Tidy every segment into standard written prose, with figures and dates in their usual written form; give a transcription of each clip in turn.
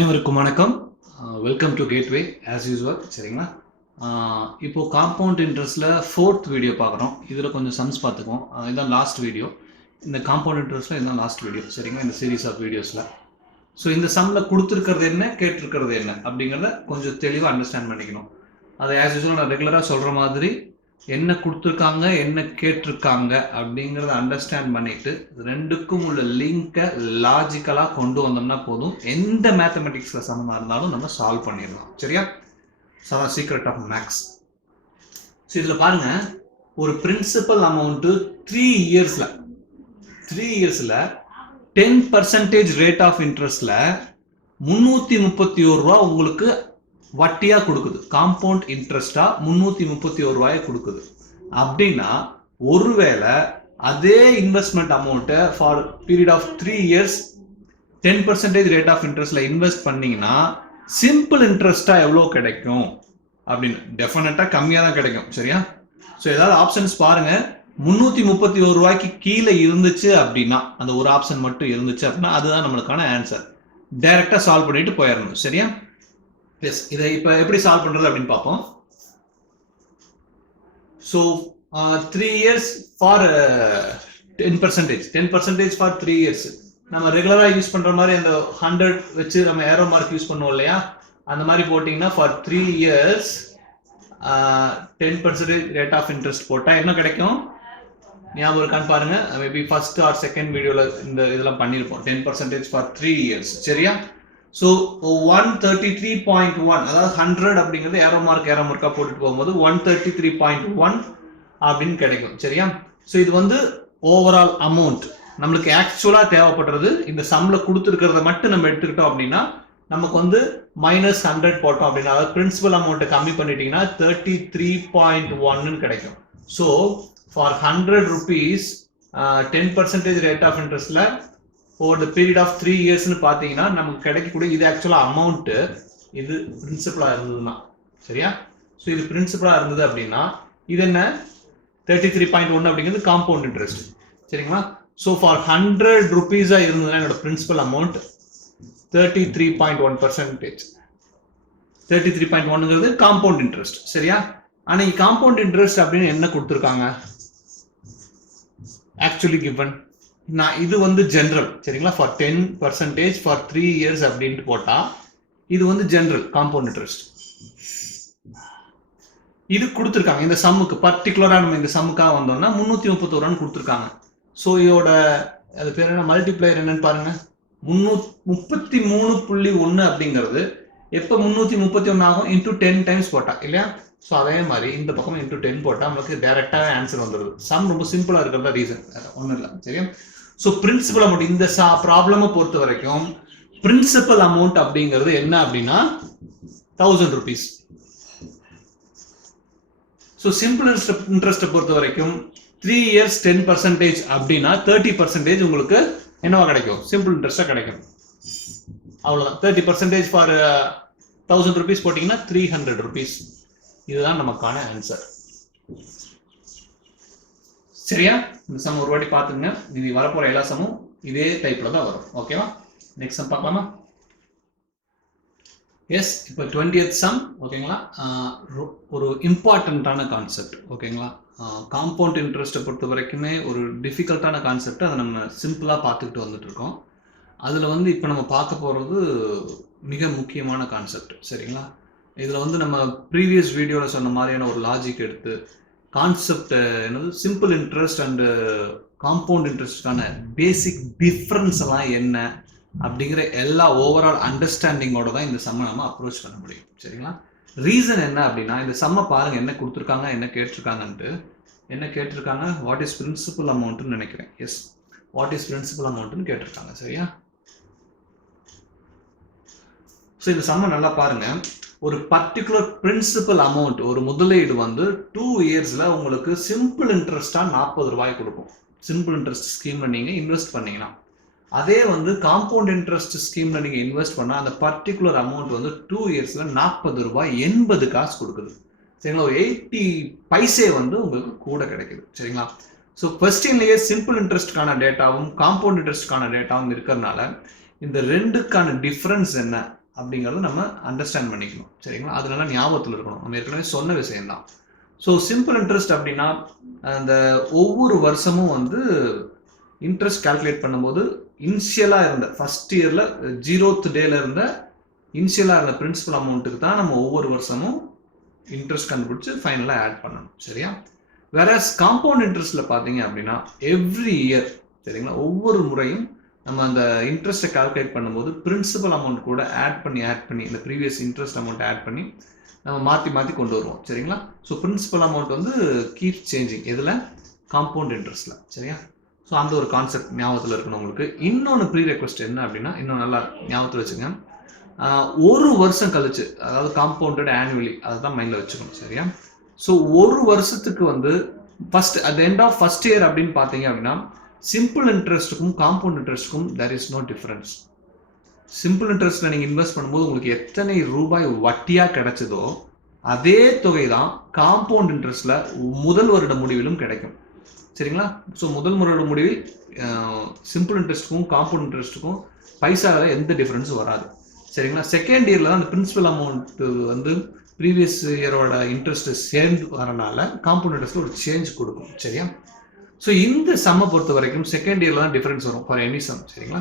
அனைவருக்கும் வணக்கம். Welcome to gateway as usual. சரிங்களா? இப்போ காம்பவுண்ட் இன்ட்ரெஸ்ட்டில் 4th வீடியோ பார்க்குறோம். இதில் கொஞ்சம் சம்ஸ் பார்த்துக்குவோம். இதுதான் லாஸ்ட் வீடியோ. இந்த காம்பவுண்ட் இன்ட்ரெஸ்ட்டில் இதுதான் லாஸ்ட் வீடியோ. சரிங்களா? இந்த சீரீஸ் ஆஃப் வீடியோஸில். ஸோ இந்த சம்மில் கொடுத்துருக்கிறது என்ன, கேட்டிருக்கிறது என்ன அப்படிங்கிறத கொஞ்சம் தெளிவாக அண்டர்ஸ்டாண்ட் பண்ணிக்கணும். அதை ஆஸ் யூஸ்வல் நான் ரெகுலராக சொல்கிற மாதிரி என்ன கொடுத்துருக்காங்க, என்ன கேட்டிருக்காங்க அப்படிங்கிறத அண்டர்ஸ்டாண்ட் பண்ணிட்டு ரெண்டுக்கும் உள்ள லிங்கை லாஜிக்கலாக கொண்டு வந்தோம்னா போதும். எந்த மேத்தமெட்டிக்ஸில் சமமாக இருந்தாலும் நம்ம சால்வ் பண்ணிடலாம். சரியா? So secret of maths. So இதில் பாருங்க, ஒரு பிரின்சிபல் அமௌண்ட்டு 3 இயர்ஸில் 10% ரேட் ஆஃப் இன்ட்ரெஸ்ட்ல 331 ரூபா உங்களுக்கு வட்டியா கொடுக்குது. காம்பவுண்ட் இன்ட்ரெஸ்டா 331 ரூபாயை கொடுக்குது. அப்படின்னா ஒருவேளை அதே இன்வெஸ்ட்மெண்ட் அமௌண்ட்டை for period of 3 years 10% rate of இன்ட்ரெஸ்ட்ல இன்வெஸ்ட் பண்ணீங்கன்னா சிம்பிள் இன்ட்ரெஸ்டா எவ்வளோ கிடைக்கும் அப்படின்னு டெஃபினட்டா கம்மியாக தான் கிடைக்கும். சரியா? ஸோ ஏதாவது ஆப்ஷன்ஸ் பாருங்க. 331 ரூபாய்க்கு கீழே இருந்துச்சு அப்படின்னா, அந்த ஒரு ஆப்ஷன் மட்டும் இருந்துச்சு அப்படின்னா அதுதான் நம்மளுக்கான ஆன்சர். டைரக்டா சால்வ் பண்ணிட்டு போயிடணும். சரியா? எஸ், இதை இப்போ எப்படி சால்வ் பண்றது அப்படின்னு பார்ப்போம். So 3 years for 10% for 3 years. நம்ம ரெகுலராக யூஸ் பண்ற மாதிரி அந்த 100 வச்சு நம்ம ஏரோ மார்க் யூஸ் பண்ணுவோம் இல்லையா? அந்த மாதிரி போட்டிங்கன்னா for 3 years 10% rate of interest போட்டால் என்ன கிடைக்கும் ஞாபகம் இருக்கான்னு பாருங்க. மேபி ஃபர்ஸ்ட் ஆர் செகண்ட் வீடியோவில் இந்த இதெல்லாம் பண்ணியிருப்போம். 10% ஃபார் 3 இயர்ஸ். சரியா? ஸோ 133.1, அதாவது 100 அப்படிங்கிறது ஏரோ மார்க்கா போட்டுட்டு போகும்போது 133.1 அப்படின்னு கிடைக்கும். சரியா? ஸோ இது வந்து ஓவரால் அமௌண்ட். நம்மளுக்கு ஆக்சுவலா தேவைப்படுறது இந்த சம்ல கொடுத்துருக்கிறத மட்டும் நம்ம எடுத்துக்கிட்டோம் அப்படின்னா நமக்கு வந்து -100 போட்டோம் அப்படின்னா, அதாவது பிரின்சிபல் அமௌண்ட்டை கம்மி பண்ணிட்டீங்கன்னா 33.1 கிடைக்கும். So for 100 rupees 10% rate of இன்ட்ரெஸ்ட்ல ஓவர் த பீரியட் ஆஃப் 3 இயர்ஸ்னு பார்த்தீங்கன்னா நமக்கு கிடைக்கக்கூடிய இது ஆக்சுவலாக அமௌண்ட்டு, இது பிரின்சிபலாக இருந்ததுன்னா. சரியா? ஸோ இது பிரின்சிபலாக இருந்தது அப்படின்னா இது என்ன 33.1 அப்படிங்கிறது காம்பவுண்ட் இன்ட்ரெஸ்ட். சரிங்களா? ஸோ ஃபார் 100 rupees இருந்ததுன்னா என்னோட பிரின்சிபல் அமௌண்ட் 33.1%. 33.1ங்கிறது காம்பவுண்ட் இன்ட்ரெஸ்ட். சரியா? ஆனால் காம்பவுண்ட் இன்ட்ரெஸ்ட் அப்படின்னு என்ன கொடுத்துருக்காங்க ஆக்சுவலி கிவன். நான் இது வந்து ஜெனரல். சரிங்களா? ஃபார் 10% ஃபார் 3 இயர்ஸ் அப்படின்ட்டு போட்டா இது வந்து ஜெனரல் காம்பவுண்ட் இன்ட்ரெஸ்ட். இது கொடுத்துருக்காங்க இந்த சம்முக்கு. பர்டிகுலரா நம்ம இந்த சம்முக்காக வந்தோம்னா 331 கொடுத்துருக்காங்க. ஸோ இதோட அது பேர் என்ன, மல்டிப்ளையர் என்னன்னு பாருங்க. 333.1 அப்படிங்கிறது எப்போ 331 ஆகும்? இன்டூ 10 டைம்ஸ் போட்டா இல்லையா? ஸோ அதே மாதிரி இந்த பக்கம் இன்டூ 10 போட்டால் நம்மளுக்கு டைரக்டாக ஆன்சர் வந்துடுது. சம் ரொம்ப சிம்பிளாக இருக்கிறதா ரீசன், ஒன்றும் இல்லை. சரியா? ஸோ பிரின்சிபல் அமௌண்ட் இந்த ப்ராப்ளமை பொறுத்த வரைக்கும் பிரின்சிபல் அமௌண்ட் அப்படிங்கிறது என்ன அப்படின்னா 1000 rupees. ஸோ சிம்பிள் இன்ட்ரெஸ்ட்டை பொறுத்த வரைக்கும் 3 இயர்ஸ் 10% அப்படின்னா 30% உங்களுக்கு என்னவா கிடைக்கும்? சிம்பிள் இன்ட்ரெஸ்டா கிடைக்கும். அவ்வளோதான். 30% ஃபார் 1000 rupees போட்டிங்கன்னா 300 rupees. இதுதான் நமக்கான ஆன்சர். சரியா? இந்த சம் ஒரு வாட்டி பார்த்துங்க. இது வரப்போற எல்லா சமும் இதே டைப்ல தான் வரும். ஓகேவா? நெக்ஸ்ட் சம் பார்க்கலாமா? எஸ், இப்போ 20th சம். ஓகேங்களா? ஒரு இம்பார்ட்டண்ட்டான கான்செப்ட். ஓகேங்களா? காம்பவுண்ட் இன்ட்ரெஸ்ட்டை பொறுத்த வரைக்குமே ஒரு டிஃபிகல்ட்டான கான்செப்ட். அதை நம்ம சிம்பிளாக பார்த்துக்கிட்டு வந்துட்டு இருக்கோம். அதில் வந்து இப்போ நம்ம பார்க்க போகிறது மிக முக்கியமான கான்செப்ட். சரிங்களா? இதில் வந்து நம்ம ப்ரீவியஸ் வீடியோவில் சொன்ன மாதிரியான ஒரு லாஜிக் எடுத்து கான்செப்ட் என்னது சிம்பிள் இன்ட்ரெஸ்ட் அண்டு காம்பவுண்ட் இன்ட்ரெஸ்டுக்கான பேசிக் டிஃப்ரென்ஸ் எல்லாம் என்ன அப்படிங்கிற எல்லா ஓவரால் அண்டர்ஸ்டாண்டிங்கோட தான் இந்த சம்மை நம்ம அப்ரோச் பண்ண முடியும். சரிங்களா? ரீசன் என்ன அப்படின்னா, இந்த சம்மை பாருங்க என்ன கொடுத்துருக்காங்க, என்ன கேட்டிருக்காங்க வாட் இஸ் பிரின்சிபல் அமௌண்ட்னு நினைக்கிறேன். எஸ், வாட் இஸ் பிரின்சிபல் அமௌண்ட்னு கேட்டிருக்காங்க. சரியா? ஸோ இந்த சம்மை நல்லா பாருங்க. ஒரு பர்டிகுலர் பிரின்சிபல் அமௌண்ட், ஒரு முதலீடு வந்து 2 இயர்ஸ்ல உங்களுக்கு சிம்பிள் இன்ட்ரெஸ்டா 40 ரூபாய் கொடுக்கும். சிம்பிள் இன்ட்ரெஸ்ட் ஸ்கீம்ல நீங்க இன்வெஸ்ட் பண்ணீங்கன்னா, அதே வந்து காம்பவுண்ட் இன்ட்ரெஸ்ட் ஸ்கீம்ல நீங்க இன்வெஸ்ட் பண்ணா அந்த பர்டிகுலர் அமௌண்ட் வந்து 2 இயர்ஸ்ல 40 ரூபாய் 80 காசு கொடுக்குது. சரிங்களா? ஒரு 80 பைசே வந்து உங்களுக்கு கூட கிடைக்குது. சரிங்களா? ஸோ கொஸ்டின்லயே சிம்பிள் இன்ட்ரெஸ்ட்கான டேட்டாவும் காம்பவுண்ட் இன்ட்ரெஸ்ட்கான டேட்டாவும் இருக்கிறதுனால இந்த ரெண்டுக்கான டிஃபரன்ஸ் என்ன அப்படிங்கிறத நம்ம அண்டர்ஸ்டாண்ட் பண்ணிக்கணும். சரிங்களா? அதனால ஞாபகத்தில் இருக்கணும். நம்ம ஏற்கனவே சொன்ன விஷயம்தான். ஸோ சிம்பிள் இன்ட்ரெஸ்ட் அப்படின்னா அந்த ஒவ்வொரு வருஷமும் வந்து இன்ட்ரெஸ்ட் கால்குலேட் பண்ணும்போது இனிஷியலாக இருந்த ஃபர்ஸ்ட் இயரில் 0th டேல இருந்த இனிஷியலாக இருந்த பிரின்சிபல் அமௌண்ட்டுக்கு தான் நம்ம ஒவ்வொரு வருஷமும் இன்ட்ரெஸ்ட் கண்டுபிடிச்சு ஃபைனலாக ஆட் பண்ணணும். சரியா? வேற காம்பவுண்ட் இன்ட்ரெஸ்ட்ல பார்த்தீங்க அப்படின்னா எவ்ரி இயர், சரிங்களா, ஒவ்வொரு முறையும் நம்ம அந்த இன்ட்ரெஸ்ட்டை கால்குலேட் பண்ணும்போது பிரின்சிபல் அமௌண்ட் கூட ஆட் பண்ணி இந்த ப்ரீவியஸ் இன்ட்ரெஸ்ட் அமௌண்ட் ஆட் பண்ணி நம்ம மாற்றி கொண்டு வருவோம். சரிங்களா? ஸோ பிரின்சிபல் அமௌண்ட் வந்து கீப் சேஞ்சிங் எதில்? காம்பவுண்ட் இன்ட்ரெஸ்ட்ல. சரியா? ஸோ அந்த ஒரு கான்செப்ட் ஞாபகத்தில் இருக்கணும் உங்களுக்கு. இன்னொன்று ப்ரீ ரெக்வஸ்ட் என்ன அப்படின்னா, இன்னும் நல்லா ஞாபகத்தில் வச்சுங்க, ஒரு வருஷம் கழிச்சு, அதாவது காம்பவுண்டட் ஆனுவலி, அதுதான் மைண்டில் வச்சுக்கணும். சரியா? ஸோ ஒரு வருஷத்துக்கு வந்து first at the end of first year அப்படின்னு பார்த்தீங்க அப்படின்னா சிம்பிள் இன்ட்ரெஸ்ட்டுக்கும் காம்பவுண்ட் இன்ட்ரெஸ்ட்டுக்கும் there is no difference. Simple இன்ட்ரெஸ்ட்ல நீங்கள் இன்வெஸ்ட் பண்ணும்போது உங்களுக்கு எத்தனை ரூபாய் வட்டியாக கிடைச்சதோ அதே தொகை தான் காம்பவுண்ட் இன்ட்ரெஸ்ட்ல முதல் வருட முடிவிலும் கிடைக்கும். சரிங்களா? ஸோ முதல் வருட முடிவில் சிம்பிள் இன்ட்ரெஸ்ட்டுக்கும் காம்பவுண்ட் இன்ட்ரெஸ்ட்டுக்கும் பைசாவில் எந்த டிஃபரன்ஸும் வராது. சரிங்களா? செகண்ட் இயரில் தான் அந்த பிரின்சிபல் அமௌண்ட் வந்து ப்ரீவியஸ் இயரோட இன்ட்ரெஸ்ட் சேர்ந்து வரனால காம்பவுண்ட் இன்ட்ரெஸ்ட்ல ஒரு சேஞ்ச் கொடுக்கும். சரியா? ஸோ இந்த சம்மை பொறுத்த வரைக்கும் செகண்ட் இயர்ல தான் டிஃபரன்ஸ் வரும் ஃபார் எனி சம். சரிங்களா?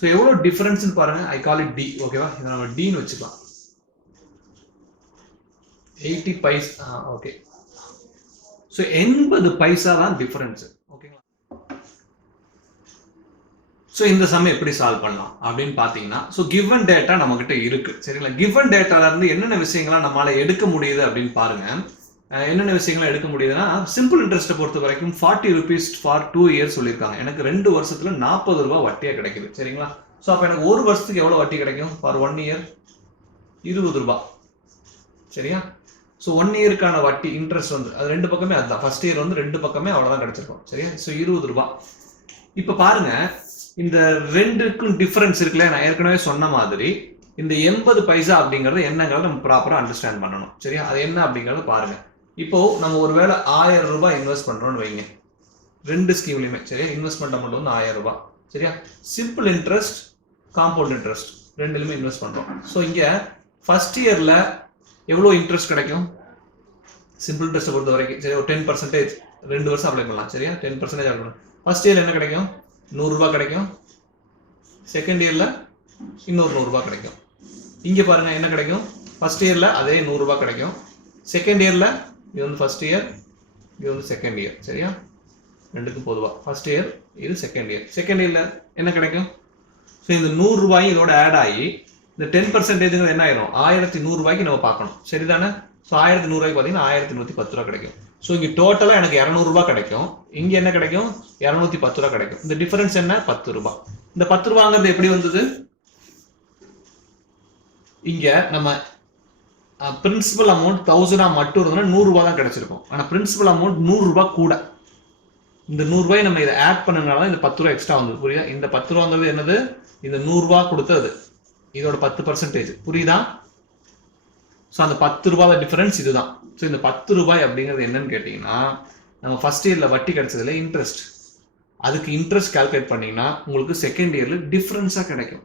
ஸோ எவ்வளோ டிஃபரன்ஸ்னு பாருங்க. ஐ கால் இட் டி. ஓகேவா? இதை நம்ம டின்னு வச்சுக்கலாம். 80 பைசா. ஓகே. ஸோ 80 பைசா தான் டிஃபரன்ஸ். ஓகேங்களா? ஸோ இந்த சம் எப்படி சால்வ் பண்ணலாம் அப்படின்னு பார்த்தீங்கன்னா, ஸோ கிவன் டேட்டா நம்ம கிட்ட இருக்கு. சரிங்களா? கிவன் டேட்டால இருந்து என்னென்ன விஷயங்கள்லாம் நம்மளால எடுக்க முடியுது அப்படின்னு பாருங்க. என்னென்ன விஷயங்கள்லாம் எடுக்க முடியுதுன்னா, சிம்பிள் இன்ட்ரெஸ்ட்டை பொறுத்த வரைக்கும் 40 rupees ஃபார் 2 years சொல்லியிருக்காங்க. எனக்கு 2 வருஷத்துல 40 ரூபாய் வட்டியா கிடைக்குது. சரிங்களா? ஸோ அப்போ எனக்கு ஒரு வருஷத்துக்கு எவ்வளோ வட்டி கிடைக்கும்? ஃபார் 1 year 20 ரூபாய். சரியா? ஸோ 1 yearக்கான வட்டி இன்ட்ரெஸ்ட் வந்து அது ரெண்டு பக்கமே அதுதான். ஃபர்ஸ்ட் இயர் வந்து ரெண்டு பக்கமே அவ்வளோதான் கிடைச்சிருக்கும். சரியா? ஸோ 20 ரூபாய். இப்போ பாருங்க, இந்த ரெண்டுக்கும் டிஃபரன்ஸ் இருக்குல்ல, நான் ஏற்கனவே சொன்ன மாதிரி இந்த 80 பைசா அப்படிங்கறது என்னங்கிறத நம்ம ப்ராப்பரா அண்டர்ஸ்டாண்ட் பண்ணணும். சரியா? அது என்ன அப்படிங்கறத பாருங்க. இப்போ நம்ம ஒருவேளை 1000 ரூபாய் இன்வெஸ்ட் பண்றோம்னு வைங்க, ரெண்டு ஸ்கீம்லயுமே. சரியா? இன்வெஸ்ட்மெண்ட் அமௌண்ட் வந்து 1000 ரூபாய். சரியா? சிம்பிள் இன்ட்ரெஸ்ட், காம்பவுண்ட் இன்ட்ரெஸ்ட் ரெண்டுலயுமே இன்வெஸ்ட் பண்றோம். ஸோ இங்க ஃபர்ஸ்ட் இயர்ல எவ்வளவு இன்ட்ரெஸ்ட் கிடைக்கும்? சிம்பிள் இன்ட்ரெஸ்ட் பொறுத்த வரைக்கும் சரி ஒரு 10% 2 வருஷம் அப்ளை பண்ணலாம். சரியா? 10% அப்ளை பண்ணலாம். ஃபர்ஸ்ட் இயர்ல என்ன கிடைக்கும்? 100 ரூபாய் கிடைக்கும். செகண்ட் இயர்ல இன்னொரு 100 ரூபாய் கிடைக்கும். இங்க பாருங்க என்ன கிடைக்கும்? ஃபர்ஸ்ட் இயர்ல அதே 100 ரூபாய் கிடைக்கும். செகண்ட் இயர்ல இது வந்து ஃபர்ஸ்ட் இயர், இது வந்து செகண்ட் இயர். சரியா? ரெண்டுக்கும் பொதுவா ஃபர்ஸ்ட் இயர், இது செகண்ட் இயர். செகண்ட் இயர்ல என்ன கிடைக்கும்? ஸோ இந்த 100 ரூபாயும் இதோட ஆட் ஆகி இந்த 10% என்ன ஆயிரும்? 1100 ரூபாய்க்கு நம்ம பார்க்கணும். சரிதானே? ஸோ 1100 ரூபாய்க்கு பார்த்தீங்கன்னா 1110 ரூபாய் கிடைக்கும். ஸோ இங்க டோட்டலா எனக்கு 200 ரூபாய் கிடைக்கும். இங்க என்ன கிடைக்கும்? 210 ரூபாய் கிடைக்கும். இந்த டிஃபரன்ஸ் என்ன? 10 ரூபாய். இந்த 10 ரூபாங்கிறது எப்படி வந்தது? இங்க நம்ம பிரின்சிபல் அமௌண்ட் 1000 மட்டும் இருந்தா 100 ரூபாய் தான் கிடைச்சிருக்கும். ஆனா பிரின்சிபல் அமௌண்ட் 100 ரூபாய் கூட. இந்த 100 ரூபாய் நம்ம இதை ஆட் பண்ணனால இந்த 10 ரூபாய் எக்ஸ்ட்ரா வந்தது. புரியுதா? இந்த 10 ரூபாங்கிறது என்னது? இந்த 100 ரூபாய் கொடுத்தது, இதோட 10%. புரியுதா? ஸோ அந்த 10 ரூபாய் டிஃபரன்ஸ் இதுதான். ஸோ இந்த 10 ரூபாய் அப்படிங்கிறது என்னன்னு கேட்டீங்கன்னா, நம்ம ஃபர்ஸ்ட் இயர்ல வட்டி கிடைச்சதுல இன்ட்ரெஸ்ட், அதுக்கு இன்ட்ரெஸ்ட் கால்குலேட் பண்ணீங்கன்னா உங்களுக்கு செகண்ட் இயர்ல டிஃபரன்ஸா கிடைக்கும்.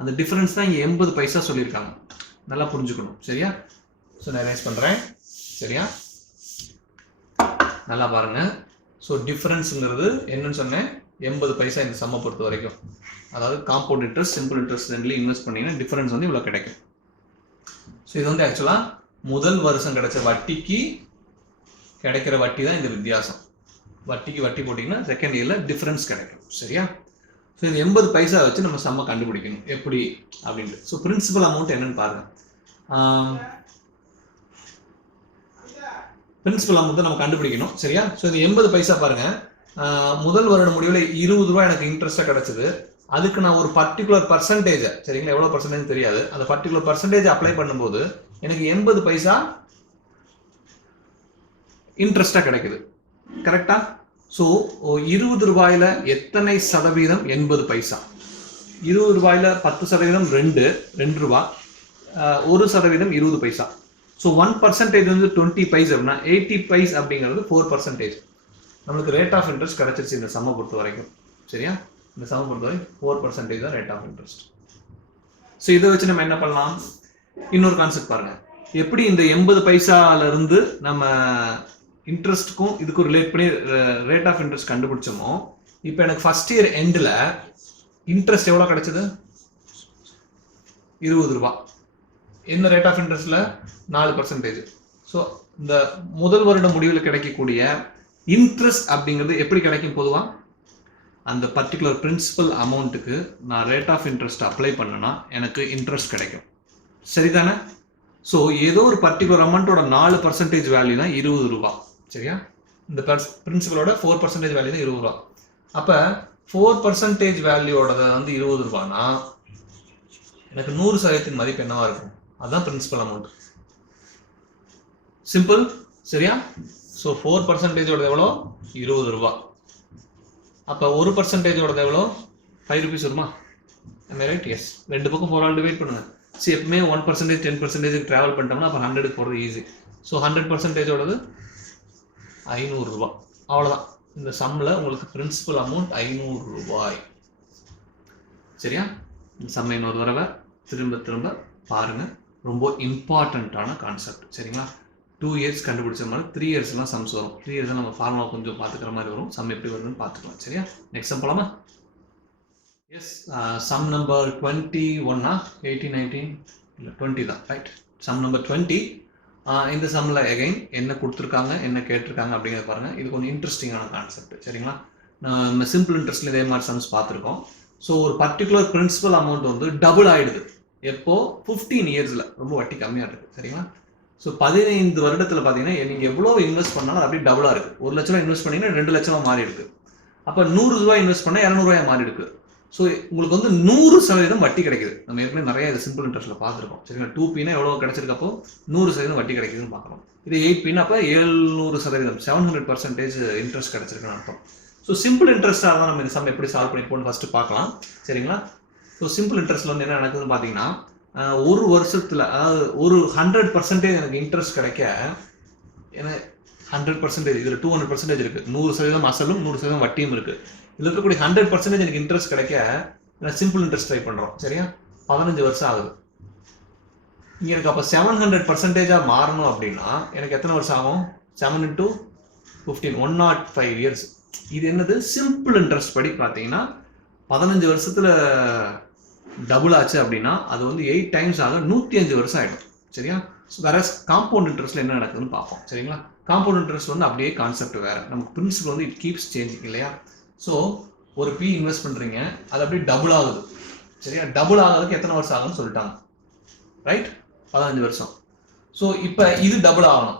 அந்த டிஃபரன்ஸ் தான் இங்க 80 பைசா சொல்லியிருக்காங்க. நல்லா புரிஞ்சுக்கணும். சரியா? ஸோ நான் ரைஸ் பண்றேன். சரியா? நல்லா பாருங்க. ஸோ டிஃபரன்ஸ்ங்கிறது என்னன்னு சொன்னேன்? 80 பைசா இந்த சம்மை பொறுத்த வரைக்கும். அதாவது காம்பவுண்ட் இன்ட்ரெஸ்ட், சிம்பிள் இன்ட்ரெஸ்ட் ரெண்டுலையும் இன்வெஸ்ட் பண்ணீங்கன்னா டிஃபரன்ஸ் வந்து இவ்வளோ கிடைக்கும். ஸோ இது வந்து ஆக்சுவலா முதல் வருஷம் கிடைச்ச வட்டிக்கு கிடைக்கிற வட்டி தான் இந்த வித்தியாசம். வட்டிக்கு வட்டி போட்டிங்கன்னா செகண்ட் இயர்ல டிஃபரன்ஸ் கிடைக்கும். சரியா? ஸோ இது 80 பைசா வச்சு நம்ம சம்மை கண்டுபிடிக்கணும் எப்படி அப்படின்ட்டு. ஸோ பிரின்சிபல் அமௌண்ட் என்னன்னு பாருங்க. பிரின்சிபல் அமௌண்ட் நம்ம கண்டுபிடிக்கணும். சரியா? ஸோ இந்த 80 பைசா பாருங்க, முதல் வருட முடிவில் 20 ரூபாய் எனக்கு இன்ட்ரெஸ்டா கிடைச்சது. அதுக்கு நான் ஒரு பர்டிகுலர் பர்சன்டேஜ், சரிங்களா, எவ்வளவு பர்சன்டேஜ் தெரியாது, அந்த பர்டிகுலர் பர்சன்டேஜ் அப்ளை பண்ணும்போது எனக்கு 80 பைசா இன்ட்ரெஸ்டா கிடைக்குது. கரெக்டா? ஸோ 20 ரூபாயில எத்தனை சதவீதம் 80 பைசா? 20 ரூபாயில 10% 2 ரூபாய், 1% 20 பைசா. ஸோ 1% வந்து 20 பைஸ் அப்படின்னா 80 பைஸ் அப்படிங்கிறது 4%. நம்மளுக்கு ரேட் ஆஃப் இன்ட்ரெஸ்ட் கிடைச்சிருச்சு இந்த சம்மை பொறுத்த வரைக்கும். சரியா? இந்த சம்மை பொறுத்த வரைக்கும் 4% தான் ரேட் ஆஃப் இன்ட்ரெஸ்ட். ஸோ இதை வச்சு நம்ம என்ன பண்ணலாம், இன்னொரு கான்செப்ட் பாருங்க. எப்படி இந்த 80 பைசால இருந்து நம்ம இன்ட்ரெஸ்ட்டுக்கும் இதுக்கும் ரிலேட் பண்ணி ரேட் ஆஃப் இன்ட்ரெஸ்ட் கண்டுபிடிச்சோமோ, இப்போ எனக்கு ஃபர்ஸ்ட் இயர் எண்டில் இன்ட்ரெஸ்ட் எவ்வளோ கிடைச்சது? 20 ரூபா. என்ன ரேட் ஆஃப் இன்ட்ரெஸ்ட்ல 4%. ஸோ இந்த முதல் வருட முடிவில் கிடைக்கக்கூடிய இன்ட்ரெஸ்ட் அப்படிங்கிறது எப்படி கிடைக்கும்? பொதுவாக அந்த பர்டிகுலர் பிரின்சிபல் அமௌண்ட்டுக்கு நான் ரேட் ஆஃப் இன்ட்ரெஸ்ட் அப்ளை பண்ணனா எனக்கு இன்ட்ரெஸ்ட் கிடைக்கும். சரிதானே? ஸோ ஏதோ ஒரு பர்டிகுலர் அமௌண்ட்டோட 4% வேல்யூ தான் 20 ரூபா. சரியா? இந்த பிரின்சிபலோட 4% வேல்யூ தான் 20 ரூபா. அப்போ 4% வேல்யூவோட வந்து 20 ரூபானா எனக்கு 100% மதிப்பு என்னவா இருக்கும்? அதுதான் பிரின்சிபல் அமௌண்ட். சிம்பிள். சரியா? ஸோ 4% எவ்வளோ? 20 ரூபா. அப்போ 1% எவ்வளோ? 5 rupees வருமா? ரைட்? எஸ். ரெண்டு பக்கம் 4 டிவைட் பண்ணுங்க. சரி, எப்பவுமே 1% 10% ட்ராவல் பண்ணிட்டோம்னா அப்போ 100க்கு போகிறது ஈஸி. ஸோ 100%ஓடது 500 ரூபா. அவ்வளோதான். இந்த சம்மில் உங்களுக்கு பிரின்சிபல் அமௌண்ட் 500 ரூபாய். சரியா? இந்த சம்மை இன்னொரு தடவை திரும்ப திரும்ப பாருங்க. ரொம்ப இம்பார்ட்டண்ட்டான கான்செப்ட். சரிங்களா? 2 years கண்டுபிடிச்ச மாதிரி 3 yearsலாம் சம்ஸ் வரும். 3 years நம்ம ஃபார்முலா கொஞ்சம் பார்த்துக்கிற மாதிரி வரும். சம் எப்படி வருதுன்னு பார்த்துக்கலாம். சரியா? நெக்ஸ்ட் சம் போலாமா? எஸ். சம் நம்பர் 21 18 19 இல்லை 20 தான். ரைட். Sum number 20. இந்த சம்மில் எகைன் என்ன கொடுத்துருக்காங்க, என்ன கேட்டிருக்காங்க அப்படிங்கிறத பாருங்கள். இது கொஞ்சம் இன்ட்ரெஸ்டிங்கான கான்செப்ட். சரிங்களா? நம்ம சிம்பிள் இன்ட்ரெஸ்ட்ல இதே மாதிரி சம்ஸ் பார்த்துருக்கோம். ஸோ ஒரு பர்டிகுலர் பிரின்சிபல் அமௌண்ட் வந்து டபுள் ஆகிடுது. எப்போ? 15 yearsல. ரொம்ப வட்டி கம்மியாக இருக்குது. சரிங்களா? ஸோ 15 வருடத்தில் பார்த்தீங்கன்னா நீங்கள் எவ்வளோ இன்வெஸ்ட் பண்ணாலும் அப்படியே டபுளாக இருக்குது. 1 லட்ச ரூபா இன்வெஸ்ட் பண்ணீங்கன்னா 2 லட்சமாக மாறி இருக்கு. அப்போ 100 ரூபாய் இன்வெஸ்ட் பண்ணால் 200 ரூபாய் மாறி இருக்கு. ஸோ உங்களுக்கு வந்து 100% வட்டி கிடைக்குது. நம்ம ஏற்கனவே நிறைய இது சிம்பிள் இன்ட்ரெஸ்ட்டில் பார்த்துருக்கோம். சரிங்களா? 2Pனா எவ்வளோ கிடைச்சிருக்கப்போ 100% வட்டி கிடைக்குதுன்னு பார்க்குறோம். இது 8Pனா அப்போ 700%, 700% இன்ட்ரெஸ்ட் கிடைச்சிருக்குன்னு அர்த்தம். ஸோ சிம்பிள் இன்ட்ரெஸ்ட்டாக தான் நம்ம இந்த சம் எப்படி சால்வ் பண்ணிப்போம்னு ஃபஸ்ட்டு பார்க்கலாம். சரிங்களா? ஸோ சிம்பிள் இன்ட்ரெஸ்ட்டில் வந்து என்ன நடக்குதுன்னு பார்த்தீங்கன்னா, ஒரு வருஷத்தில் அதாவது ஒரு 100% எனக்கு இன்ட்ரெஸ்ட் கிடைக்க ஏன்னா 100% இதில் 200% இருக்குது. 100% அசலும் 100% வட்டியும் இருக்குது. இதில் இருக்கக்கூடிய 100% எனக்கு இன்ட்ரெஸ்ட் கிடைக்க நான் சிம்பிள் இன்ட்ரெஸ்ட் ட்ரை பண்ணுறோம். சரியா? 15 வருஷம் ஆகுது. இங்கே எனக்கு அப்போ 700% மாறணும் அப்படின்னா எனக்கு எத்தனை வருஷம் ஆகும்? 7 into 15 105 years. இது என்னது? சிம்பிள் இன்ட்ரெஸ்ட் படி பார்த்தீங்கன்னா 15 வருஷத்தில் டபுள் ஆச்சு அப்படின்னா அது வந்து 8 times ஆக 105 வருஷம் ஆகிடும். சரியா? வேற காம்பவுண்ட் இன்ட்ரெஸ்ட்ல என்ன நடக்குதுன்னு பார்ப்போம். சரிங்களா? காம்பவுண்ட் இன்ட்ரெஸ்ட் வந்து அப்படியே கான்செப்ட் வேற. நமக்கு பிரின்சிபல் வந்து இட் கீப்ஸ் சேஞ்சிங் இல்லையா? ஸோ ஒரு P இன்வெஸ்ட் பண்ணுறீங்க, அது அப்படியே டபுள் ஆகுது. சரியா? டபுள் ஆகிறதுக்கு எத்தனை வருஷம் ஆகும்னு சொல்லிட்டாங்க. ரைட்? 15 வருஷம். ஸோ இப்போ இது டபுள் ஆகணும்.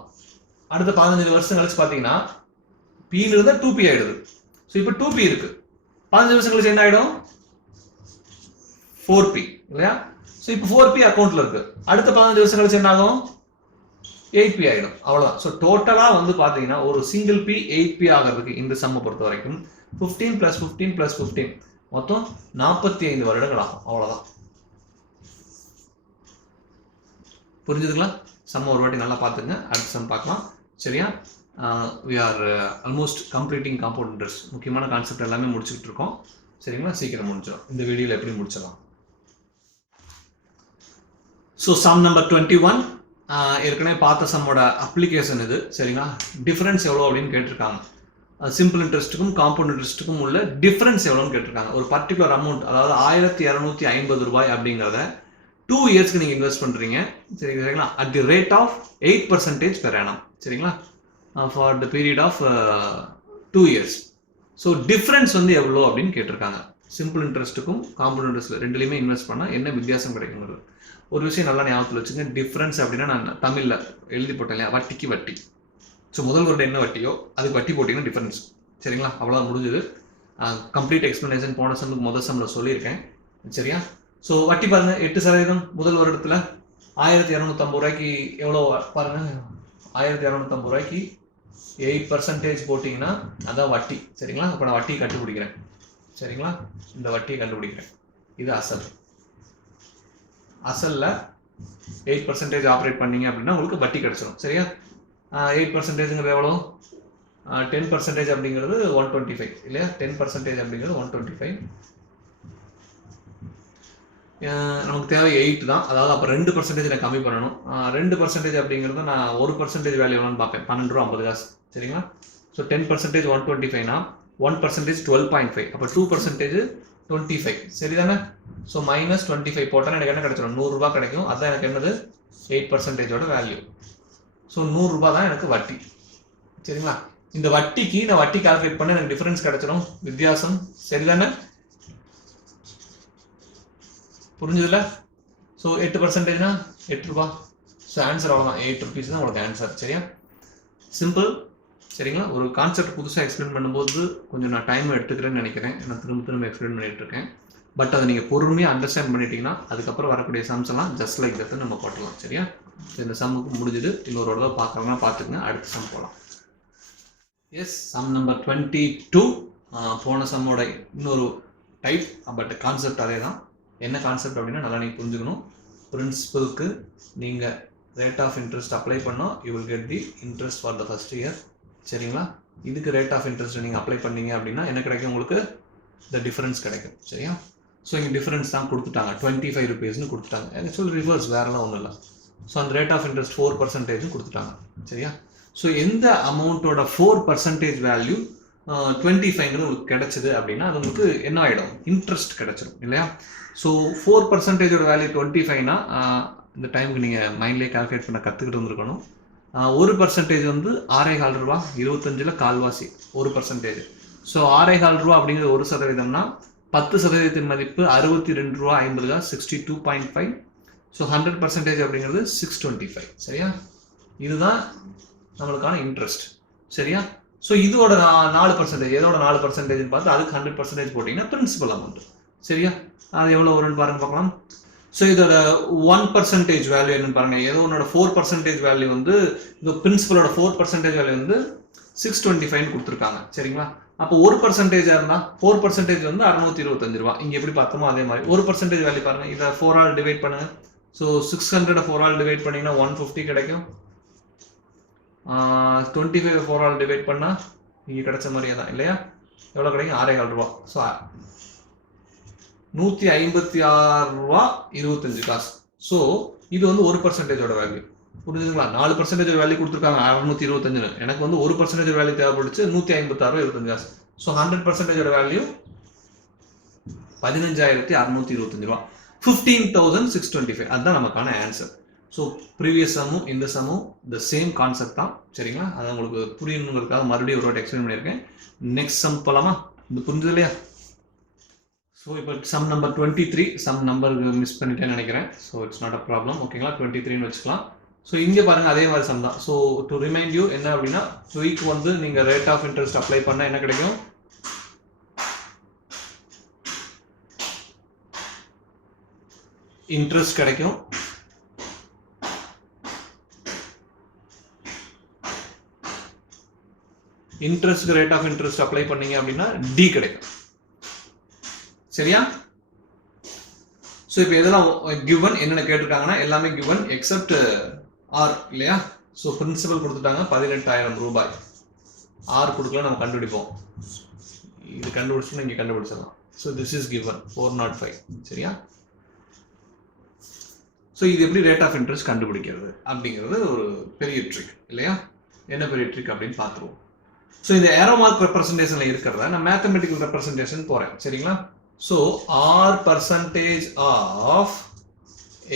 அடுத்த 15 வருஷம் கழிச்சு பார்த்தீங்கன்னா Pன்னு இருந்தால் 2P ஆகிடுது. ஸோ இப்போ 2P இருக்கு. 15 வருஷம் கழிச்சு என்ன ஆகிடும்? 4P இல்லையா? ஸோ இப்போ 4P அக்கௌண்ட்ல இருக்கு. அடுத்த 15 வருஷம் கழிச்சு என்ன ஆகும்? 8P ஆகிடும். அவ்வளோதான். ஸோ டோட்டலாக வந்து பார்த்தீங்கன்னா ஒரு சிங்கிள் P 8P ஆகிறதுக்கு இந்த சம்மை பொறுத்த வரைக்கும் 15 + 15 + 15 மொத்தம் 45 வருடங்கள் ஆகும். அவ்வளோதான். புரிஞ்சுதுங்களா? சம் ஒரு வாட்டி நல்லா பார்த்துங்க. அடுத்த சம் பார்க்கலாம். சரியா? We are almost completing compound interest. முக்கியமான கான்செப்ட் எல்லாமே முடிச்சுக்கிட்டு இருக்கோம். சரிங்களா? சீக்கிரம் முடிச்சிடும். இந்த வீடியோவில் எப்படி முடிச்சிடலாம். ஸோ சம் நம்பர் 21 ஏற்கனவே பார்த்த சம்மோட அப்ளிகேஷன் இது. சரிங்களா? டிஃபரன்ஸ் எவ்வளோ அப்படின்னு கேட்டிருக்காங்க. சிம்பிள் இன்ட்ரெஸ்ட்டுக்கும் காம்பவுண்ட் இன்ட்ரெஸ்ட்டுக்கும் உள்ள டிஃபரன்ஸ் எவ்வளோன்னு கேட்டிருக்காங்க. ஒரு பர்டிகுலர் அமௌண்ட், அதாவது 1250 ரூபாய் அப்படிங்கிறத 2 yearsக்கு நீங்கள் இன்வெஸ்ட் பண்ணுறீங்க. சரிங்களா? At the rate of 8% per annum. சரிங்களா? For the period of 2 years. So difference வந்து எவ்வளோ அப்படின்னு கேட்டிருக்காங்க. சிம்பிள் இன்ட்ரெஸ்ட்டுக்கும் காம்பவுண்ட் இன்ட்ரெஸ்ட் ரெண்டுலையுமே இன்வெஸ்ட் பண்ணால் என்ன வித்தியாசம் கிடைக்குங்கிறது ஒரு விஷயம் நல்லா ஞாபகத்தில் வச்சுங்க. டிஃப்ரென்ஸ் அப்படின்னா நான் தமிழில் எழுதி போட்டேன் இல்லையா? வட்டிக்கு வட்டி. ஸோ முதல் வருடம் என்ன வட்டியோ அதுக்கு வட்டி போட்டிங்கன்னா டிஃபரன்ஸ். சரிங்களா? அவ்வளோதான் முடிஞ்சது. கம்ப்ளீட் எக்ஸ்ப்ளனேஷன் போன சம்முக்கு முதல் சம்மில் சொல்லியிருக்கேன். சரியா? ஸோ வட்டி பாருங்கள். 8% முதல் வருடத்தில் 1250 ரூபாய்க்கு எவ்வளோ பாருங்கள். 1250 ரூபாய்க்கு 8% போட்டிங்கன்னா அதான் வட்டி. சரிங்களா? இப்போ நான் வட்டியை கண்டுபிடிக்கிறேன். சரிங்களா? இந்த வட்டியை கண்டுபிடிக்கிறேன். இது அசல். அசலில் 8% ஆப்ரேட் பண்ணீங்க அப்படின்னா உங்களுக்கு வட்டி கிடைச்சிடும். சரியா? 8%ங்கிறது எவ்வளோ? 10% அப்படிங்கிறது 125 இல்லையா? 10% அப்படிங்கிறது 125. நமக்கு தேவை 8 தான். அதாவது அப்போ 2% நான் கம்மி பண்ணணும். 2% அப்படிங்கிறது நான் 1% வேல்யூ எவ்வளோன்னு பார்ப்பேன். 12 ரூபா 50 காசு. சரிங்களா? ஸோ 10% 125னா 1% 12.5. அப்போ 2% 25. சரிதானே? ஸோ மைனஸ் 25 போட்டால் எனக்கு என்ன கிடைச்சிடும்? 100 ரூபா கிடைக்கும். அதுதான் எனக்கு என்னது? 8%ஓட வேல்யூ. ஸோ 100 ரூபா தான் எனக்கு வட்டி. சரிங்களா? இந்த வட்டிக்கு நான் வட்டி கால்குலேட் பண்ண எனக்கு டிஃபரன்ஸ் கிடைச்சிடும். வித்தியாசம். சரிதானே? புரிஞ்சுதுல? ஸோ 8%னா 8 ரூபா. ஸோ ஆன்சர் அவ்வளோதான். 8 ருபீஸ் தான் உங்களுக்கு ஆன்சர். சரியா? சிம்பிள். சரிங்களா? ஒரு கான்செப்ட் புதுசாக எக்ஸ்பிளைன் பண்ணும்போது கொஞ்சம் நான் டைம் எடுத்துக்கிறேன்னு நினைக்கிறேன். நான் திரும்ப எக்ஸ்பிளைன் பண்ணிட்டு இருக்கேன். பட் அதை நீங்கள் பொறுமையாக அண்டர்ஸ்டாண்ட் பண்ணிட்டீங்கன்னா அதுக்கப்புறம் வரக்கூடிய சம்ஸ் எல்லாம் ஜஸ்ட் லைக் தட் நம்ம போட்டலாம். சரியா? இந்த சம்முக்கு முடிஞ்சுது. இன்னொரு தடவை பார்க்கறதுனா பார்த்துக்குங்க. அடுத்த சம் போகலாம். Yes, sum number 22. போன சம்மோட இன்னொரு டைப், பட் கான்செப்ட் அதே தான். என்ன கான்செப்ட் அப்படின்னா நல்லா நீங்கள் புரிஞ்சுக்கணும். பிரின்சிபலுக்கு நீங்கள் ரேட் ஆஃப் இன்ட்ரெஸ்ட் அப்ளை பண்ணோம், you will get the interest for the first year. சரிங்களா? இதுக்கு ரேட் ஆஃப் இன்ட்ரெஸ்ட் நீங்கள் அப்ளை பண்ணீங்க அப்படின்னா என்ன கிடைக்கும்? உங்களுக்கு த டிஃபரன்ஸ் கிடைக்கும். சரியா? ஸோ இங்கே டிஃபரன்ஸ் தான் கொடுத்துட்டாங்க. 25 ருபீஸ்னு கொடுத்துட்டாங்க. ஆக்சுவல் ரிவர்ஸ் வேறெல்லாம் ஒன்றும் இல்லை. ஸோ அந்த ரேட் ஆஃப் இன்ட்ரெஸ்ட் 4% கொடுத்துட்டாங்க. சரியா? ஸோ எந்த அமௌண்ட்டோட 4% வேல்யூ 25ங்கிறது உங்களுக்கு கிடைச்சது அப்படின்னா அது உங்களுக்கு என்ன ஆகிடும்? இன்ட்ரெஸ்ட் கிடைச்சிடும் இல்லையா? ஸோ 4%ஓட வேல்யூ 25னா இந்த டைமுக்கு நீங்கள் மைண்ட்லேயே கால்குலேட் பண்ண கற்றுக்கிட்டு வந்துருக்கணும். 1% வந்து 6.25 ரூபா. 25ல் கால்வாசி 1%. ஸோ 6.25 ரூபா அப்படிங்கிறது 1%னா 10% மதிப்பு 62 ரூபா 50 காசு 62.5. ஸோ 100% அப்படிங்கிறது 625. சரியா? இதுதான் நம்மளுக்கான இன்ட்ரெஸ்ட். சரியா? ஸோ இதோட 4%, எதோட 4% பார்த்து அதுக்கு 100% போட்டிங்கன்னா பிரின்சிபல் அமௌண்ட். சரியா? அது எவ்வளோ வரும்னு பாருங்க பார்க்கலாம். ஸோ இதோட 1% வேல்யூ என்னன்னு பாருங்க. ஏதோ உன்னோட 4% வேல்யூ வந்து இந்த பிரின்சிபலோட 4% வேல்யூ வந்து 625 கொடுத்துருக்காங்க. சரிங்களா? அப்போ 1% இருந்தால் 4% வந்து 625 ரூபா. இங்கே எப்படி பார்த்தோமோ அதே மாதிரி 1% வேல்யூ பாருங்க. இதை 4 ஆல் டிவைட் பண்ணுங்க. ஸோ 600 4 ஆல் டிவைட் பண்ணிங்கன்னா 150 கிடைக்கும். 25 4 ஆல் டிவைட் பண்ணால் இங்கே கிடைச்ச மாதிரியே தான் இல்லையா? எவ்வளோ கிடைக்கும்? 6.25 ரூபா. ஸோ 156 ரூபா 25 காசு. ஸோ இது வந்து 1%ஓட வேல்யூ. புரிஞ்சுதுங்களா? 4% வேல்யூ கொடுத்துருக்காங்க 625. எனக்கு வந்து 1% வேல்யூ தேவைப்படுச்சு 156 ரூபா 25 காசு. ஸோ 100%ஓட வேல்யூ 15,625 ரூபா. 15,625. அதுதான் நமக்கான ஆன்சர். ஸோ ப்ரீவியஸ் சம்மும் இந்த சம்மும் த சேம் கான்செப்ட் தான். சரிங்களா? அதை உங்களுக்கு புரியணுங்கிறதுக்காக மறுபடியும் ஒரு வாட்டி எக்ஸ்பிளைன் பண்ணியிருக்கேன். நெக்ஸ்ட் சம் போகலாமா? இது புரிஞ்சது இல்லையா? ஸோ இப்போ sum number 23. Sum number miss பண்ணிட்டேன்னு நினைக்கிறேன். So it's not a problem. ஓகேங்களா? 23ன்னு வச்சுக்கலாம். ஸோ இங்கே பாருங்கள் அதே மாதிரி சம் தான். ஸோ டு ரிமைண்ட் யூ என்ன அப்படின்னா வீக் வந்து நீங்கள் ரேட் ஆஃப் இன்ட்ரெஸ்ட் அப்ளை பண்ணால் என்ன கிடைக்கும்? இன்ட்ரெஸ்ட் கிடைக்கும். Interest rate of interest apply பண்ணீங்க அப்படின்னா டி கிடைக்கும். சரியா? ஸோ இப்போ எதெல்லாம் கிவன் என்னென்ன கேட்டிருக்காங்கன்னா எல்லாமே கிவன் எக்ஸப்ட் ஆர் இல்லையா? ஸோ பிரின்சிபல் கொடுத்துட்டாங்க 18,000 ரூபாய். ஆர் கொடுக்கல நம்ம கண்டுபிடிப்போம். இது கண்டுபிடிச்சோம்னா இங்கே கண்டுபிடிச்சிடலாம். So this is given 405. சரியா? ஸோ இது எப்படி ரேட் ஆஃப் இன்ட்ரெஸ்ட் கண்டுபிடிக்கிறது அப்படிங்கிறது ஒரு பெரிய ட்ரிக் இல்லையா? என்ன பெரிய ட்ரிக் அப்படின்னு பார்த்துருவோம். ஸோ இந்த ஏரோ மார்க் ரெப்ரஸன்டேஷன்ல இருக்கிறத நான் மேத்தமெட்டிக்கல் ரெப்ரஸன்டேஷன் போறேன். சரிங்களா? So R percentage of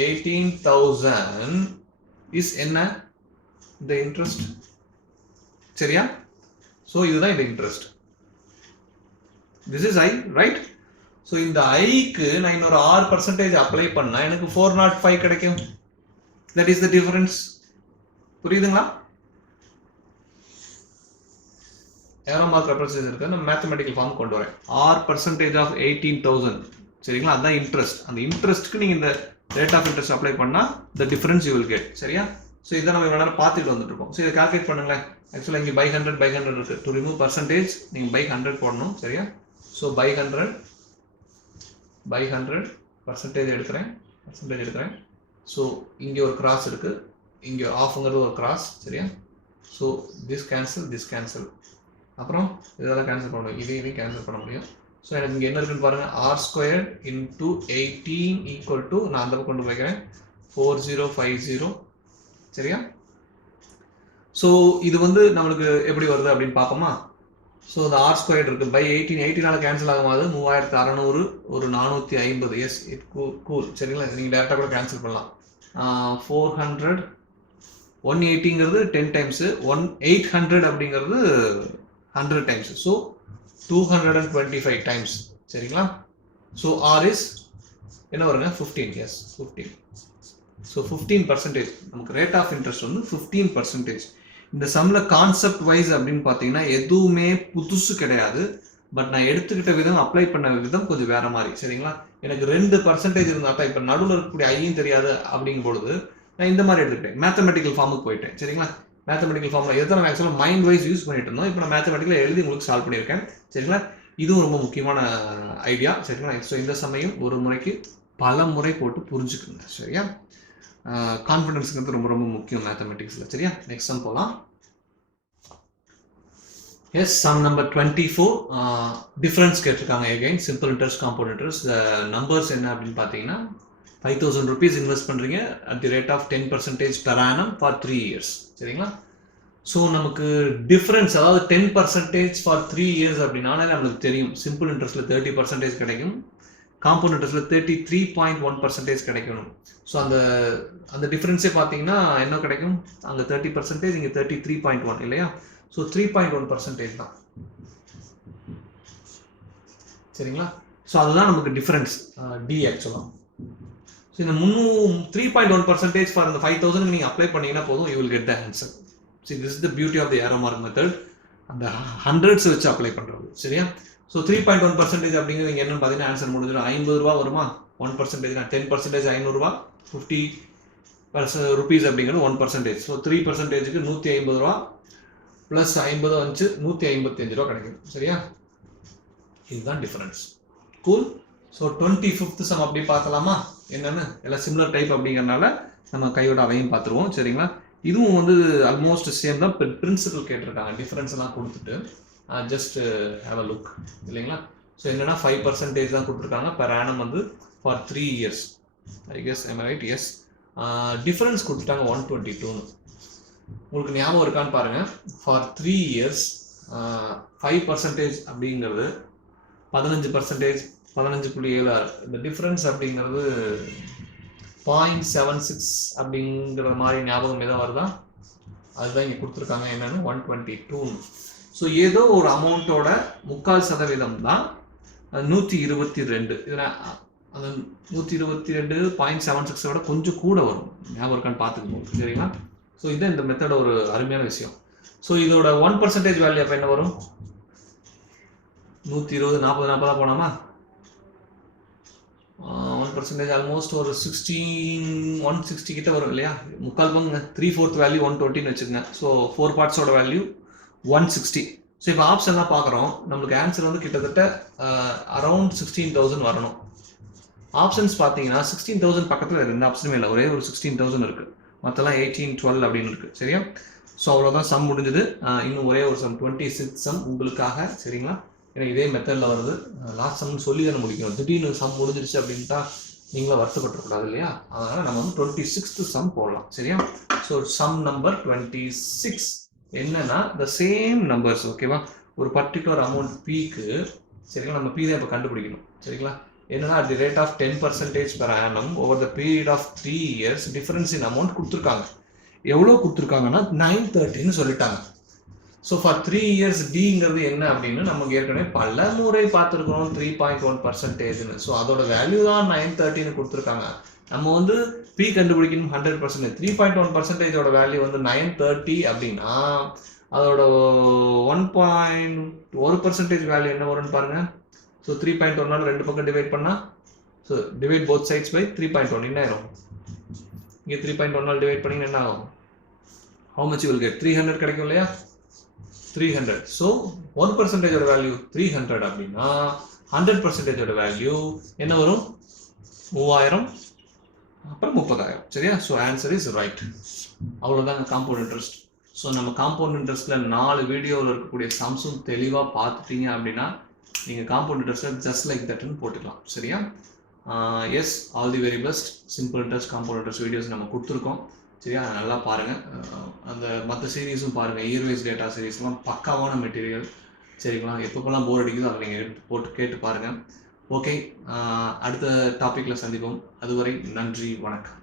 18,000 is என்ன? இந்த இன்ட்ரெஸ்ட். சரியா? ஸோ இதுதான் இந்த interest. This is I, right? So இந்த ஐக்கு நான் இன்னொரு 6% அப்ளை பண்ணா எனக்கு 405 கிடைக்கும். That is the difference. புரியுதுங்களா? ஏரோ மார்க் ரெப்ரஸன்டேஷன் இருக்கு. நான் மேத்தமெட்டிக்கல் ஃபார்ம் கொண்டு வரேன். R% of 18,000. சரிங்களா? அதுதான் இன்ட்ரெஸ்ட். அந்த இன்ட்ரெஸ்ட்க்கு நீங்க இந்த ரேட் ஆஃப் இன்ட்ரெஸ்ட் அப்ளை பண்ணா the difference you will get. சரியா? ஸோ இதை நம்ம இவ்வளோ நேரம் பார்த்துட்டு வந்துட்டு இருக்கோம். ஸோ இதை கால்குலேட் பண்ணுங்களேன். ஆக்சுவலாக இங்கே by 100 இருக்கு. டு ரிமூவ் பர்சன்டேஜ் நீங்கள் by 100 போடணும். சரியா? ஸோ by 100 பர்சன்டேஜ் எடுக்கிறேன். ஸோ இங்கே ஒரு கிராஸ் இருக்கு, இங்கே ஆஃப்ங்கிறது ஒரு கிராஸ். சரியா? ஸோ திஸ் கேன்சல், அப்புறம் இதெல்லாம் கேன்சல் பண்ண முடியும், இதையும் கேன்சல் பண்ண முடியும். ஸோ எனக்கு இங்கே என்ன இருக்குன்னு பாருங்கள், R square into 18 equal to, நான் அந்த பக்கம் கொண்டு போய்க்கிறேன், 4050. சரியா? ஸோ இது வந்து நம்மளுக்கு எப்படி வருது அப்படின்னு பார்ப்போமா? ஸோ இந்த ஆர் ஸ்கொயர் இருக்குது பை 18 கேன்சல் ஆகும்போது 3600 ஒரு 450. S it cool. சரிங்களா? நீங்கள் டேரெக்டாக கூட கேன்சல் பண்ணலாம். 400 180ங்கிறது 10 டைம்ஸு, 800 அப்படிங்கிறது 100 டைம்ஸ். So 225 times. சரிங்களா? ஸோ ஆர் இஸ் என்ன வருங்க, 15. எஸ் 15. ஸோ 15%. நமக்கு ரேட் ஆஃப் இன்ட்ரெஸ்ட் வந்து 15%. இந்த சம்மில் கான்செப்ட் வைஸ் அப்படின்னு பார்த்தீங்கன்னா எதுவுமே புதுசு கிடையாது. பட் நான் எடுத்துக்கிட்ட விதம், அப்ளை பண்ண விதம் கொஞ்சம் வேற மாதிரி. சரிங்களா? எனக்கு 2% இருந்தால் தான், இப்போ நடுவில் இருக்கக்கூடிய ஐயும் தெரியாது அப்படிங்கும் பொழுது நான் இந்த மாதிரி எடுத்துக்கிட்டேன், மேத்தமெட்டிக்கல் ஃபார்முக்கு போயிட்டேன். சரிங்களா? மேத்தமெட்டிக்கல் ஃபார்மில் எதை நம்ம ஆக்சுவலாக மைண்ட் வைஸ் யூஸ் பண்ணிட்டு இருந்தோம், இப்போ நான் மேத்தமெட்டிக்கல் எழுதி உங்களுக்கு சால்வ் பண்ணியிருக்கேன். சரிங்களா? இதுவும் ரொம்ப முக்கியமான ஐடியா. சரிங்களா? ஸோ இந்த சமயம் ஒரு முறைக்கு பல முறை போட்டு புரிஞ்சுக்குங்க. சரியா? கான்ஃபிடன்ஸுங்கிறது ரொம்ப ரொம்ப முக்கியம் மேத்தமெட்டிக்ஸில். சரியா? நெக்ஸ்ட் சம் போகலாம். Yes, sum number 24. டிஃப்ரென்ஸ் கேட்டிருக்காங்க. Again simple interest, compound interest. Numbers என்ன அப்படின்னு பார்த்தீங்கன்னா 5000 rupees இன்வெஸ்ட் பண்ணுறீங்க at the rate of 10% per annum for 3 years. சரிங்களா? ஸோ நமக்கு டிஃப்ரென்ஸ், அதாவது 10% ஃபார் 3 years அப்படின்னாலே நம்மளுக்கு தெரியும். சிம்பிள் இன்ட்ரெஸ்ட்டில் 30% கிடைக்கும், காம்பவுண்ட் இன்ட்ரெஸ்ட்டில் 33.1% கிடைக்கணும். ஸோ அந்த டிஃப்ரென்ஸே பார்த்தீங்கன்னா என்ன கிடைக்கும், அங்கே 30%, இங்கே 33.1 இல்லையா? ஸோ 3.1% தான். சரிங்களா? ஸோ அதுதான் நமக்கு டிஃப்ரென்ஸ் டி ஆக்சுவலாக. ஸோ இந்த 3.1% ஃபார் அந்த 5000 நீங்கள் அப்ளை பண்ணீங்கன்னா போதும், you will get the answer. See, this is the beauty of the arrow mark method. அந்த ஹண்ட்ரட்ஸ் வச்சு அப்ளை பண்ணுறது. சரியா? ஸோ 3.1% அப்படிங்கிறது இங்கே என்னன்னு பார்த்தீங்கன்னா ஆன்சர் முடிஞ்சிடும். 50 ரூபா வருமா? 1%. 10% 500 ரூபா, 50 rupees அப்படிங்கிறது 1%. ஸோ 3%க்கு 150 ரூபா ப்ளஸ் 50 வந்துச்சு 155 ரூபா கிடைக்கும். சரியா? இதுதான் difference. Cool. So 25th some அப்படி பார்க்கலாமா என்னன்னு? எல்லாம் சிமிலர் டைப் அப்படிங்கிறனால நம்ம கையோட அதையும் பார்த்துருவோம். சரிங்களா? இதுவும் வந்து ஆல்மோஸ்ட் சேம் தான். பிரின்சிபல் கேட்டிருக்காங்க, டிஃபரன்ஸ் எல்லாம் கொடுத்துட்டு ஜஸ்ட் ஹேவ் அ லுக் இல்லைங்களா? ஸோ என்னன்னா 5% தான் கொடுத்துருக்காங்க per annum வந்து for 3 years. I guess I'm right? Yes. Difference கொடுத்துட்டாங்க 122. உங்களுக்கு ஞாபகம் இருக்கான்னு பாருங்க. ஃபார் 3 years 5% அப்படிங்கிறது 15%, 15.76. இந்த டிஃபரன்ஸ் அப்படிங்கிறது 0.76 அப்படிங்கிற மாதிரி ஞாபகம் எதாவது வருதா? அதுதான் இங்கே கொடுத்துருக்காங்க. என்னன்னு 122. ஸோ ஏதோ ஒரு அமௌண்ட்டோட 3/4% தான் 122. இதில் அந்த 122 0.76 கொஞ்சம் கூட வரும். ஞாபகம் இருக்கான்னு பார்த்துக்கணும். சரிங்களா? ஸோ இதுதான் இந்த மெத்தட ஒரு அருமையான விஷயம். ஸோ இதோட 1% வேல்யூ அப்போ என்ன வரும்? 120, 40 போனாமா? 1% ஆல்மோஸ்ட் ஒரு 160 கிட்ட வரும் இல்லையா? 3/4 பங்கு, 3/4 வேல்யூ 120 வச்சுக்கோங்க. So 4 பார்ட்ஸோட value 160. ஸோ இப்போ ஆப்ஷன்லாம் பார்க்குறோம். நம்மளுக்கு ஆன்சர் வந்து கிட்டத்தட்ட அரௌண்ட் 16,000 வரணும். ஆப்ஷன்ஸ் பார்த்தீங்கன்னா 16,000 பக்கத்தில் எந்த ஆப்ஷனுமே இல்லை, ஒரே ஒரு 16,000 இருக்குது. மற்றெல்லாம் 18, 12 அப்படின்னு இருக்குது. சரியா? ஸோ அவ்வளோதான் சம் முடிஞ்சது. இன்னும் ஒரே ஒரு சம் 26th சம் உங்களுக்காக. சரிங்களா? ஏன்னா இதே மெத்தடில் வருது. லாஸ்ட் சம்னு சொல்லி தானே முடிக்கணும். திடீர்னு சம் முடிஞ்சிருச்சு அப்படின்ட்டா நீங்களும் வருத்தப்பட்டுக்கூடாது இல்லையா? அதனால் நம்ம வந்து 26th சம் போடலாம். சரியா? ஸோ சம் நம்பர் 26 என்னன்னா த சேம் நம்பர்ஸ். ஓகேவா? ஒரு பர்டிகுலர் அமௌண்ட் பீக்கு. சரிங்களா? நம்ம பீ தான் இப்போ கண்டுபிடிக்கணும். சரிங்களா? என்னன்னா at the rate of 10% per annum over the period of 3 years difference in amount கொடுத்துருக்காங்க. எவ்வளோ கொடுத்துருக்காங்கன்னா 930ன்னு சொல்லிட்டாங்க. ஸோ ஃபார் 3 years டிங்கிறது என்ன அப்படின்னு நமக்கு ஏற்கனவே பல முறை பார்த்துருக்கோம். 3.1%. ஸோ அதோட வேல்யூ தான் 930ன்னு கொடுத்துருக்காங்க. நம்ம வந்து பி கண்டுபிடிக்கணும் 100%. 3.1%ஓட வேல்யூ வந்து 930 அப்படின்னா அதோட 1% வேல்யூ என்ன வரும்னு பாருங்க. ஸோ 3.1 ரெண்டு பக்கம் டிவைட் பண்ணால், so divide both sides by 3.1 என்ன ஆயிரும்? இங்கே 3.1 டிவைட் பண்ணிங்கன்னா என்ன ஆகும்? How much you will get? 300 கிடைக்கும் இல்லையா? 300. ஸோ 1%ஓட வேல்யூ 300 அப்படின்னா 100%ஓட வேல்யூ என்ன வரும்? 3000 அப்புறம் 30,000. சரியா? So answer is right. அவ்வளோதாங்க காம்பவுண்ட் இன்ட்ரெஸ்ட். ஸோ நம்ம காம்பவுண்ட் இன்ட்ரெஸ்ட்டில் 4 வீடியோவில் இருக்கக்கூடிய சம்ஸும் தெளிவாக பார்த்துட்டீங்க அப்படின்னா நீங்கள் காம்பவுண்ட் இன்ட்ரெஸ்ட்டை ஜஸ்ட் லைக் தட்னு போட்டுக்கலாம். சரியா? Yes, all the very best. Simple interest, compound interest videos நம்ம கொடுத்துருக்கோம். சரியா? நல்லா பாருங்கள். அந்த மற்ற சீரீஸும் பாருங்கள். இயர் வைஸ் டேட்டா சீரீஸ்லாம் பக்காவான மெட்டீரியல். சரிங்களா? எப்பப்பெல்லாம் போர் அடிக்குதோ அதை நீங்கள் போட்டு கேட்டு பாருங்கள். ஓகே, அடுத்த டாப்பிக்கில் சந்திப்போம். அதுவரை நன்றி, வணக்கம்.